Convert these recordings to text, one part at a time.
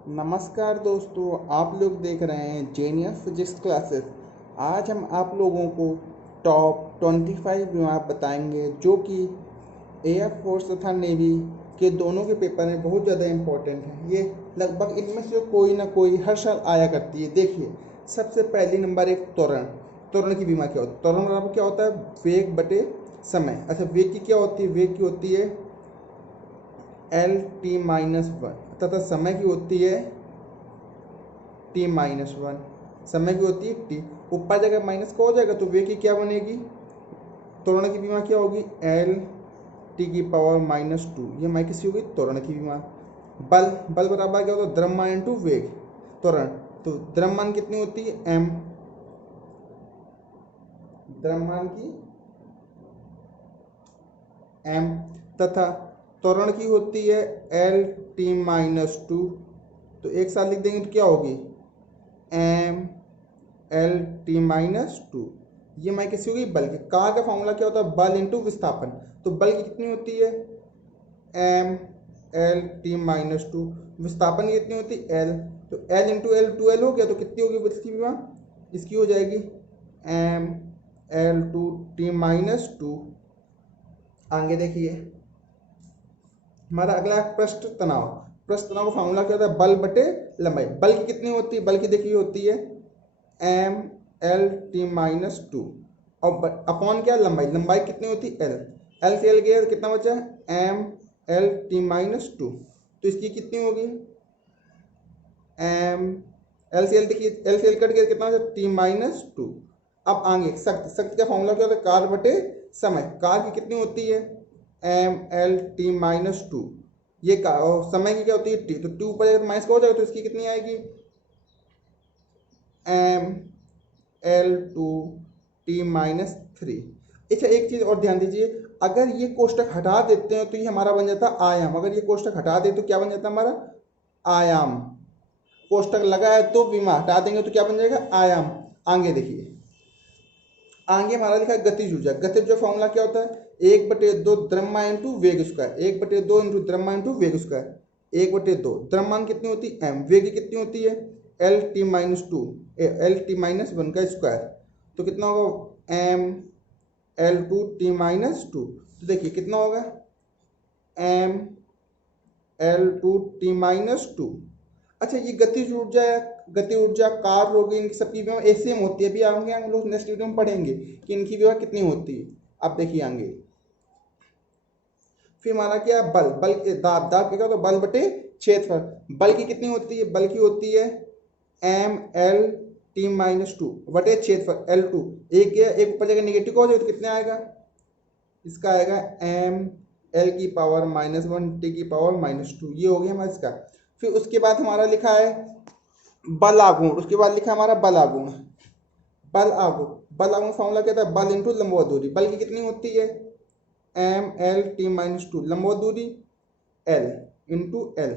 नमस्कार दोस्तों, आप लोग देख रहे हैं जेनियस फिजिक्स क्लासेस। आज हम आप लोगों को टॉप 25 विभाग बताएंगे जो कि एयर फोर्स तथा नेवी के दोनों के पेपर में बहुत ज़्यादा इम्पोर्टेंट है। ये लगभग इनमें से कोई ना कोई हर साल आया करती है। देखिए, सबसे पहली नंबर एक त्वरण। त्वरण की बीमा क्या होती है? त्वरण बराबर क्या होता है? वेग बटे समय। अच्छा, वेग की क्या होती है? वेग की होती है L t-1 तथा समय की होती है t-1। समय की होती है t। ऊपर जगह माइनस का हो जाएगा तो वे की क्या बनेगी? त्वरण की बीमा क्या होगी? L t⁻²। ये हमारी किसी होगी? त्वरण की बीमा। बल बल बराबर क्या होता है? द्रव्यमान इंटू वेग। त्वरण तो द्रव्यमान कितनी होती है? m। द्रव्यमान की m तथा त्वरण की होती है L t-2। तो एक साथ लिख देंगे तो क्या होगी? m L t-2। ये हमारी किसी होगी? बल की। का फॉर्मूला क्या होता है? बल इंटू विस्थापन। तो बल की कितनी होती है? m L t-2। विस्थापन की कितनी होती है? L। तो L इंटू L 2L हो गया, तो कितनी होगी इसकी बीमा? इसकी हो जाएगी m L2t-2। आगे देखिए, हमारा अगला पृष्ठ तनाव। पृष्ठ तनाव का फॉर्मूला क्या होता है? बल बटे लंबाई। बल की कितनी होती है? बल की देखिए होती है m L t-2 और अपॉन क्या? लंबाई। लंबाई कितनी होती है? L। L से L गया तो कितना बचा? m L t-2। तो इसकी कितनी होगी? m L से L देखिए, L से L कट गया तो कितना बचा? t-2। अब आगे शक्ति। शक्ति का फॉर्मूला क्या होता है? कार्य बटे समय। कार्य की कितनी होती है? m L t-2। ये का और समय की क्या होती है? t। तो 2 ऊपर जाएगा तो माइनस का हो जाएगा, तो इसकी कितनी आएगी? m L2t-3। अच्छा, एक चीज और ध्यान दीजिए, अगर ये कोष्टक हटा देते हैं तो ये हमारा बन जाता आयाम। अगर ये कोष्टक हटा दे तो क्या बन जाता हमारा? आयाम। कोष्टक लगा है तो बीमा, हटा देंगे तो क्या बन जाएगा? आयाम। आगे देखिए, आगे हमारा लिखा है गतिज ऊर्जा। गतिज ऊर्जा फॉर्मूला क्या होता है? 1/2 द्रव्यमान इंटू वेग स्क्वायर। 1/2 इंटू द्रव्यमान इंटू वेग स्क्वायर। 1/2 द्रव्यमान कितनी होती है? m। वेग कितनी होती है? L t-2 L t-1 का स्क्वायर। तो कितना होगा? m L2t-2। तो देखिए कितना होगा? m L2t-2। अच्छा, ये गतिज ऊर्जा है, गति ऊर्जा, कार्य होगी, इनकी सबकी विभव एक सेम होती है। अभी आगे हम लोग नेक्स्ट वीडियो में पढ़ेंगे कि इनकी विभव कितनी होती है। अब देखिए आगे, फिर हमारा क्या? बल। बल दाब। दाब क्या होता है? बल बटे क्षेत्रफल। बल की कितनी होती है? बल की होती है m L t-2 बटे क्षेत्रफल L2। एक गया, एक ऊपर जाएगा, निगेटिव का हो जाए तो कितने आएगा? इसका आएगा m L⁻⁻1 t⁻²। ये हो गया हमारा इसका। फिर उसके बाद हमारा लिखा है बल आघूर्ण। उसके बाद लिखा है हमारा बल आघूर्ण। बल आघूर्ण। बल आघूर्ण फॉर्मूला क्या था? बल इंटू लंबवत दूरी। बल की कितनी होती है? m L t-2। लंबवत दूरी L इंटू L।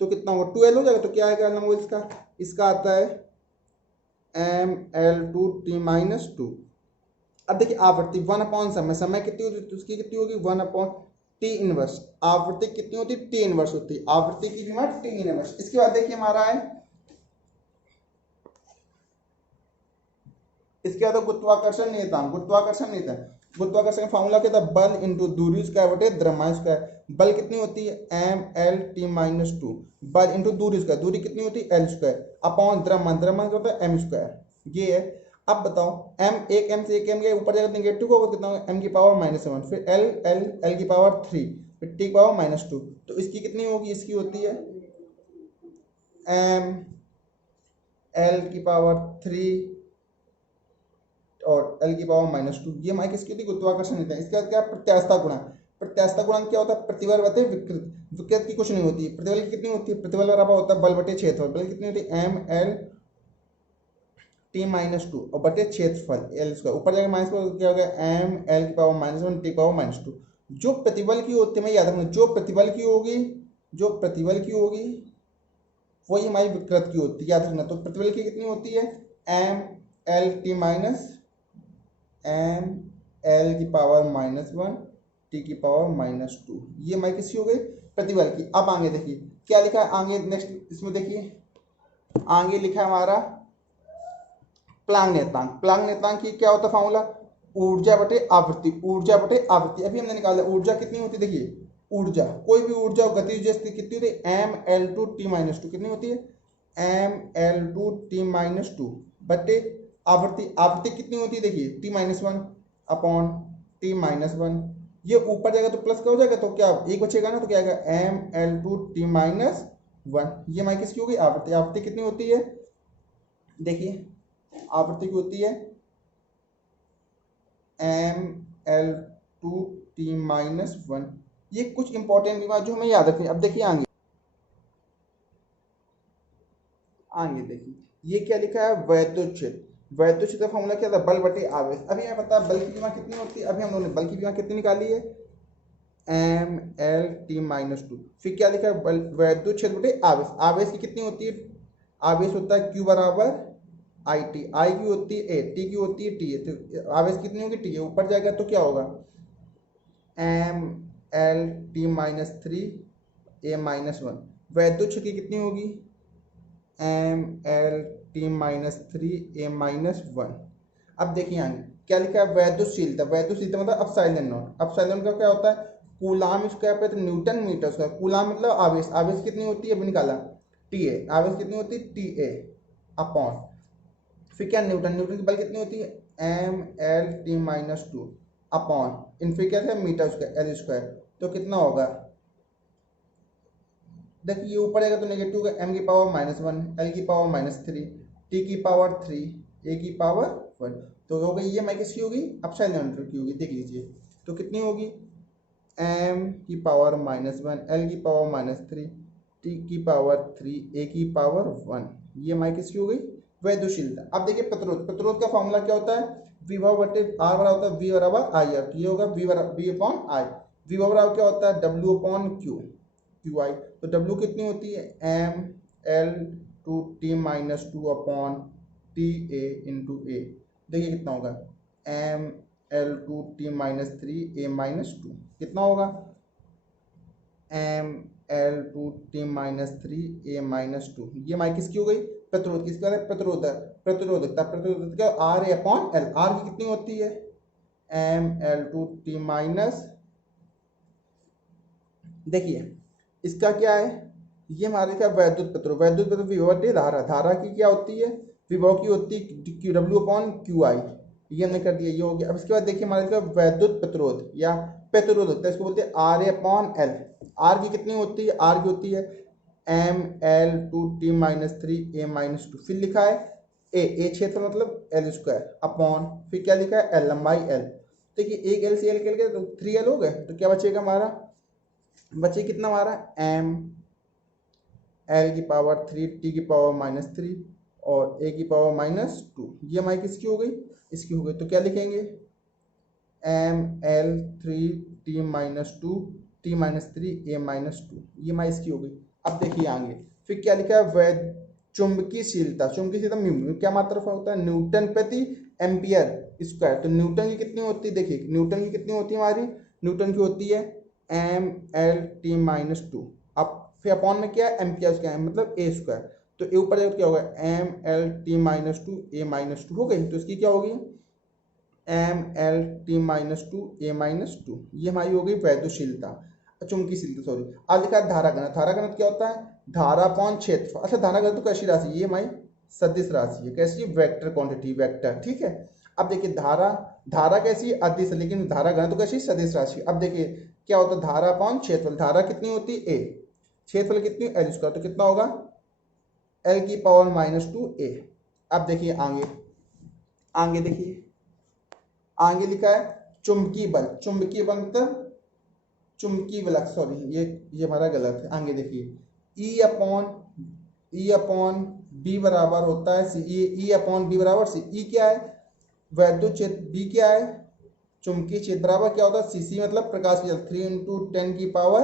तो कितना होगा? 2L हो जाएगा। तो क्या आएगा लंबवत इसका? इसका आता है m L2t-2। अब देखिए आवृत्ति 1 अपॉन समय। समय कितनी होती है? तो उसकी कितनी होगी? 1/t-1। आवृत्ति कितनी होती है? t-1 होती है। आवृत्ति की बीमा t-1। इसके बाद देखिए हमारा है, इसके बाद गुरुत्वाकर्षण नियतांक। गुरुत्वाकर्षण नियतांक। गुरुत्वाकर्षण का फॉर्मूला क्या था? बल इंटू दूरी स्क्वायर बटे द्रव्यमान स्क्वायर। बल कितनी होती है? m L t-2। बल इंटू दूरी स्क्वायर। दूरी कितनी होती है? L स्क्वायर अपॉन द्रव्यमान। द्रव्यमान क्या होता है? m square. ये है। अब बताओ, m एक m से एक m गया, ऊपर जाएगा नेगेटिव को कितना होगा? m⁻⁻1। फिर L L L⁻3। फिर t⁻²। तो इसकी कितनी होगी? इसकी होती है m L⁻3 और L⁻²। ये हमारी किसकी होती है? गुरुत्वाकर्षण होता है। इसके बाद क्या? प्रत्यास्थता गुणांक। प्रत्यास्थता गुणांक क्या होता है? प्रतिबल बटे विकृत। विकृत की कुछ नहीं होती है। प्रतिबल की कितनी होती है? प्रतिबल बराबर होता है बल बटे क्षेत्रफल। बल कितनी होती है? m L t-2 और बटे क्षेत्रफल L स्क्वायर। ऊपर जाकर माइनस को क्या हो गया? m L⁻⁻1 t⁻²। जो प्रतिबल की होती है, मैं याद रखना, जो प्रतिबल की होगी, जो प्रतिबल की होगी वही हमारी विकृत की होती है, याद रखना। तो प्रतिबल की कितनी होती है? m L⁻⁻1 t⁻²। ये हमारी किसी हो गई? प्रतिबल की। अब आगे देखिए, क्या लिखा है आगे, नेक्स्ट इसमें देखिए आगे लिखा है हमारा प्लांग नेतांक। प्लांग नेतांक की क्या होता है फॉर्मूला, ऊर्जा बटे आवृत्ति, ऊर्जा बटे आवृत्ति। अभी हमने निकाला ऊर्जा कितनी होती है, देखिए ऊर्जा कोई भी ऊर्जा गतिज स्थिति कितनी होती है, M L two T minus two, कितनी होती है M L two T minus two बटे आवृत्ति, आवृत्ति कितनी होती है देखिए T minus one upon T minus one. ये ऊपर जाएगा तो प्लस का हो जाएगा, तो क्या एक बचेगा ना, तो क्या आएगा M L two T minus one. ये हमारी किसकी होगी आवृत्ति, आवृत्ति कितनी होती है देखिए आवृत्ति की होती है M L two T minus one. ये कुछ इंपॉर्टेंट विवाद जो हमें याद रखनी। अब देखिए आगे आगे देखिए ये क्या लिखा है वैद्युत क्षेत्र। वैद्युत क्षेत्र फॉर्मूला क्या था, बल बटे आवेश। अभी हमें पता है बल की विमा कितनी होती है, अभी हम लोगों ने बल की विमा कितनी निकाली है M L T minus two. फिर क्या लिखा है बल वैद्युत क्षेत्र बटे आवेश। आवेश की कितनी होती है, आवेश होता है Q बराबर आई टी, आई की होती है ए, टी की होती है टी है, तो आवेश कितनी होगी टी है, ऊपर जाएगा तो क्या होगा M L T minus three A minus one. वैद्युत क्षेत्र की कितनी होगी M L T minus three A minus one. अब देखिए आगे क्या लिखा है वैद्युतशीलता। वैद्युतशीलता मतलब अपसाइलन नॉट। अपसाइलन का क्या होता है कूलाम स्क्वायर पे न्यूटन मीटर स्क्वायर। कूलाम मतलब आवेश, आवेश कितनी होती है अभी निकाला टी ए, आवेश कितनी होती है टी ए अपॉन फिर क्या न्यूटन, न्यूटन की बल कितनी होती है M L T minus two upon इन फिर क्या है मीटर स्क्वायर एल स्क्वायर। तो कितना होगा देखिए ये ऊपर आएगा तो नेगेटिव का एम की पावर माइनस वन, एल की पावर माइनस थ्री, टी की पावर थ्री, ए की पावर वन। तो हो गई ये मैं किसकी होगी अपसाइलन की होगी, देख लीजिए तो कितनी होगी एम की पावर माइनस वन, एल की पावर माइनस थ्री, टी की पावर थ्री, ए की पावर वन। ये हमारी किसकी हो गई वैद्युतशीलता। अब देखिए प्रतिरोध। प्रतिरोध का फॉर्मूला क्या होता है विभव बटे आर बराबर होता है वी बराबर आई आर। ये होगा वी अपॉन आई। विभव बराबर क्या होता है W upon Q, Q I. तो डब्ल्यू कितनी होती है M L two T minus two upon T A into A. देखिए कितना होगा M L two T minus three A minus two, कितना होगा M L two T minus three A minus two. ये हमारी किसकी हो गई प्रतिरोध, किसका है प्रतिरोधक, प्रतिरोधकता। प्रतिरोधकता R A upon L. R की कितनी होती है M L two T minus, देखिए इसका क्या है ये हमारे क्या वैद्युत प्रतिरोध। वैद्युत प्रतिरोध विभव बटे धारा। धारा की क्या होती है विभव की होती है Q W upon Q I. ये हमने कर दिया, ये हो गया। अब इसके बाद देखिए हमारे क्या वैद्युत प्रतिरोध या प्रतिरोधकता, इसको बोलते हैं R A upon L. R की कितनी होती है आर की होती है M L two T minus three A minus two. फिर लिखा है ए क्षेत्र मतलब एल स्क्वायर अपॉन फिर क्या लिखा है एल लंबाई एल। देखिए एक एल से एल के तो थ्री एल हो गए, तो क्या बचेगा हमारा बचे कितना हमारा एम एल की पावर थ्री टी की पावर माइनस थ्री और ए की पावर माइनस टू। ये हमारी किसकी हो गई इसकी हो गई। तो क्या लिखेंगे M L three T minus two T minus three A minus two. ये हमारी इसकी हो गई। अब देखिए आगे फिर क्या लिखा है वैध चुंबकीयशीलता। चुंबकीयशीलता म्यू क्या मात्रा होता है न्यूटन प्रति एम्पियर स्क्वायर। तो न्यूटन की कितनी होती है देखिए न्यूटन की कितनी होती है हमारी, न्यूटन की होती है M L T minus two. अब फिर अपॉन में क्या है एम्पियर स्क्वायर मतलब ए स्क्वायर। तो ए ऊपर क्या होगा M L T minus two A minus two हो गई। तो इसकी क्या होगी M L T minus two A minus two. ये हमारी हो गई वैद्युतशीलता चुंबकीयशीलता सॉरी। अब लिखा है धारा घनत्व। धारा घनत्व क्या होता है धारा अपॉन क्षेत्र। अच्छा धारा घनत्व कैसी राशि, ये हमारी सदिश राशि है। कैसी वेक्टर क्वांटिटी वेक्टर, ठीक है। अब देखिए धारा, धारा कैसी अदिश है लेकिन धारा घनत्व कैसी सदिश राशि। अब देखिए क्या होता है धारा अपॉन क्षेत्रफल। धारा कितनी होती है ए, क्षेत्रफल कितनी एल स्क्वायर। तो कितना होगा एल की पावर माइनस टू ए। अब देखिए आगे आगे देखिए आगे लिखा है चुंबकीय बल। चुंबकीय बल मतलब चुंबकीय बल सॉरी ये हमारा गलत है। आगे देखिए ई अपॉन बी बराबर होता है सी। ई अपॉन बी बराबर सी। ई क्या है वैद्युत क्षेत्र, बी क्या है चुंबकीय क्षेत्र बराबर क्या होता है सी। सी मतलब प्रकाश की जल्द 3 इंटू 10 की पावर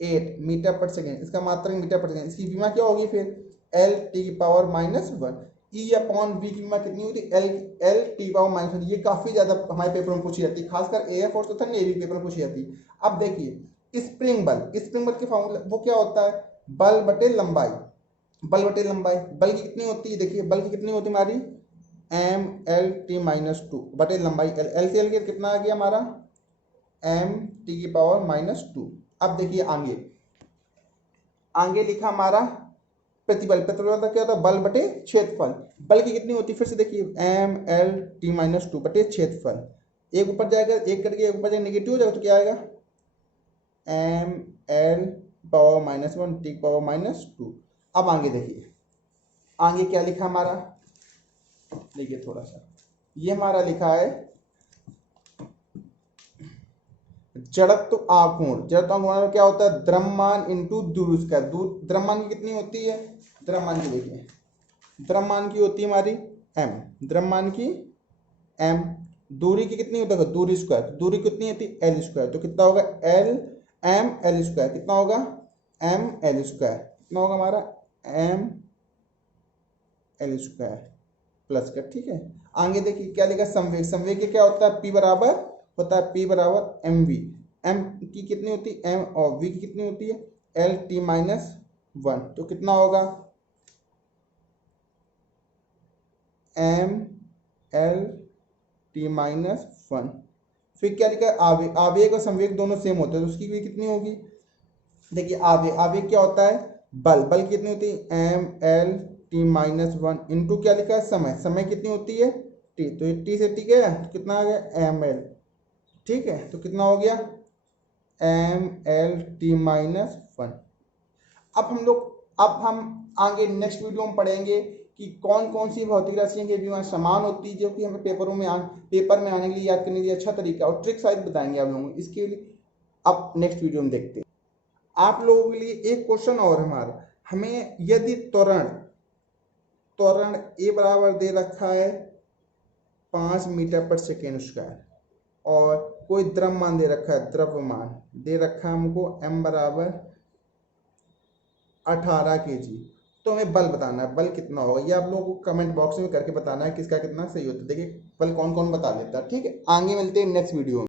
8 मीटर पर सेकेंड। इसका मात्रक मीटर पर सेकेंड। इसकी बीमा क्या होगी फिर एल टी की power minus one. E upon B की बीमा कितनी होती है L T power minus one. ये काफी ज्यादा हमारे पेपर में पूछी जाती है, खासकर ए फोर्स तो था नेवी पेपर में पूछी जाती है। अब देखिए स्प्रिंग बल। स्प्रिंग बल के फॉर्मूला वो क्या होता है बल बटे लंबाई, बल बटे लंबाई, बल की कितनी होती है, देखिए बल की कितनी होती है हमारी M L T minus two बटे लंबाई एल, एल से एल के कितना आ गया हमारा एम टी की पावर माइनस टू। अब देखिए आगे, आगे लिखा हमारा प्रतिबल, प्रतिबल का क्या होता है बल बटे क्षेत्रफल, बल की कितनी होती है फिर से देखिए M L T minus two बटे क्षेत्रफल, एक ऊपर जाएगा एक करके एक ऊपर जाएगा नेगेटिव हो जाएगा तो क्या आएगा M L power minus one T power minus two. अब आगे देखिए, आगे क्या लिखा हमारा, देखिए थोड़ा सा ये हमारा लिखा है जड़त्व आघूर्ण, जड़त्व आघूर्ण क्या होता है द्रव्यमान इंटू दूरी स्क्वायर, द्रव्यमान की कितनी होती है, द्रव्यमान की देखिए द्रव्यमान की होती है हमारी m, द्रव्यमान की m, दूरी की कितनी होता है दूरी स्क्वायर, दूरी कितनी होती है एल स्क्वायर, तो कितना होगा एल एम एल स्क्वायर, कितना होगा एम एल स्क्वायर, कितना होगा हमारा एम एल स्क्वायर प्लस का, ठीक है। आगे देखिए क्या लिखा संवेग, संवेग के क्या होता है p बराबर होता है p बराबर एम वी, एम की कितनी होती है एम और v की कितनी होती है एल टी माइनस वन, तो कितना होगा M L T minus one. फिर क्या लिखा है आवेग, आवेग और संवेग दोनों सेम होते हैं तो उसकी भी कितनी होगी, देखिए आवेग, आवेग क्या होता है बल, बल कितनी होती है M L T minus one into क्या लिखा है समय, समय कितनी होती है टी, तो ये टी से टी गया तो कितना आ गया एम एल, ठीक है, तो कितना हो गया M L T minus one. अब हम आगे नेक्स्ट वीडियो में पढ़ेंगे कि कौन कौन सी भौतिक राशियां के भी समान होती है जो कि हमें पेपर में आने के लिए याद करने के लिए अच्छा तरीका और ट्रिक शायद बताएंगे आप लोगों को, इसके लिए अब नेक्स्ट वीडियो में देखते हैं। आप लोगों के लिए एक क्वेश्चन और हमारा, हमें यदि त्वरण, त्वरण ए बराबर दे रखा है 5 मीटर पर सेकेंड स्क्वायर और कोई द्रव्यमान दे रखा है, द्रव्यमान दे रखा है हमको m बराबर 18 kg, तो हमें बल बताना है, बल कितना होगा ये आप लोगों को कमेंट बॉक्स में करके बताना है किसका कितना सही होता है, देखिए बल कौन कौन बता लेता है, ठीक है। आगे मिलते हैं नेक्स्ट वीडियो में।